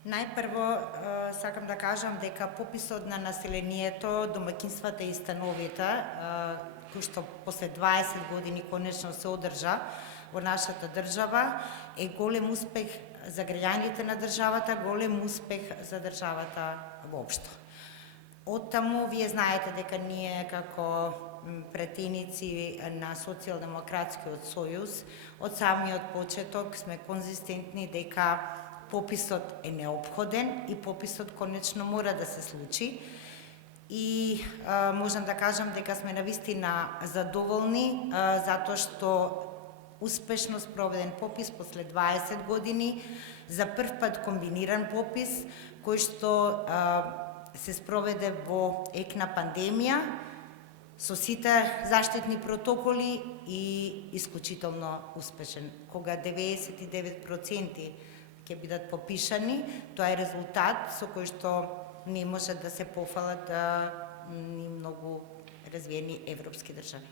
Најпрво сакам да кажам дека пописот на населението, домаќинствата и становите, кој што после 20 години конечно се одржа во нашата држава, е голем успех за граѓаните на државата, голем успех за државата воопшто. Оттаму, вие знаете дека ние како пратеници на Социјалдемократскиот сојуз од самиот почеток сме конзистентни дека пописот е неопходен и пописот конечно мора да се случи. И можам да кажам дека сме навистина задоволни затоа што успешно спроведен попис после 20 години, за прв пат комбиниран попис кој што се спроведе во ек на пандемија со сите заштитни протоколи и исклучително успешен. Кога 99% ќе бидат попишани, тоа е резултат со кој што не може да се пофалат ни многу развиени европски држави.